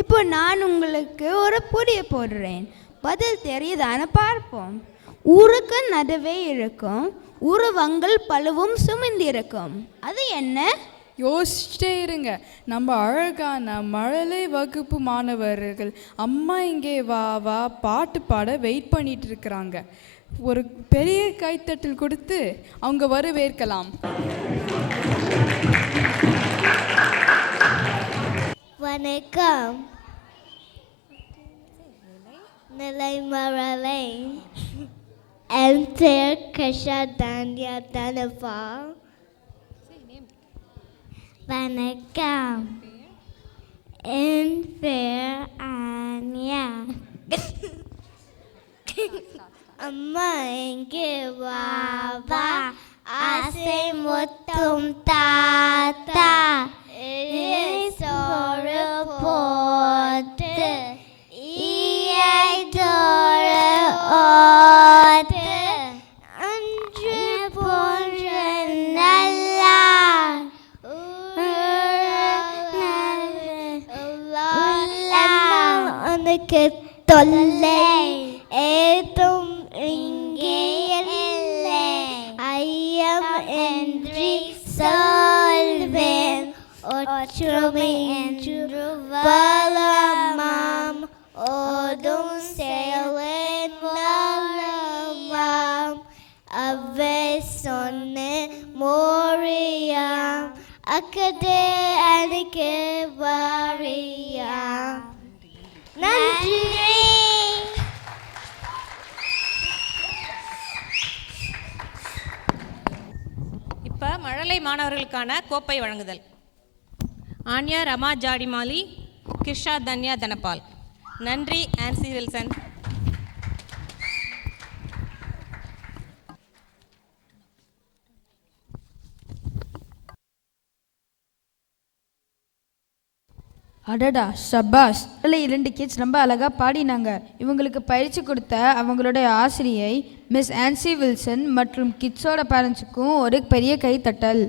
இப்போ நான் உங்களுக்கு ஒரு புரிய போடுறேன், பதில் தெரியுதான்னு பார்ப்போம். ஊருக்கு நடுவே இருக்கும் உருவங்கள் பலவும் சுமந்திருக்கும், அது என்ன? யோசிச்சுட்டே இருங்க. நம்ம அழகான மழலை வகுப்பு மாணவர்கள் அம்மா இங்கே வா வா பாட்டு பாட வெயிட் பண்ணிட்டு இருக்கிறாங்க. ஒரு பெரிய கைத்தட்டல் கொடுத்து அவங்க வரவேற்கலாம். வணக்கம். நிலை மழலை என் பேர் கிருஷா தன்யா தனபால். வணக்கம், என் பேர் ஆன்யா. அம்மா எங்கே வா வா ஆசை முத்தும் தாத்தா சோறு போட்டு ஈயை தோறு ஓட்டு அன்று போன்ற நல்லா உனக்கு தொல்லை ஏதும் இங்கே இல்லை. ஐயம் என்று சொல்வேன், ஒற்றுமை என்று வளமாம், ஓதும் செயலின் வளமாம். அவை சொன்ன மோரியாம், அக்கதே எனக்கு வாரியாம். நன்றி. இப்போ மழலை மாணவர்களுக்கான கோப்பை வழங்குதல். ஆன்யா ரமா ஜாடிமாலி, கிருஷா தன்யா தனபால். நன்றி ஆன்சி வில்சன். அடடா ஷபாஷ், அதில் 2 கிட்ஸ் ரொம்ப அழகாக பாடினாங்க. இவங்களுக்கு பயிற்சி கொடுத்த அவங்களுடைய ஆசிரியை மிஸ் ஆன்சி வில்சன் மற்றும் கிட்ஸோட பேரண்ட்ஸுக்கும் ஒரு பெரிய கைத்தட்டல்.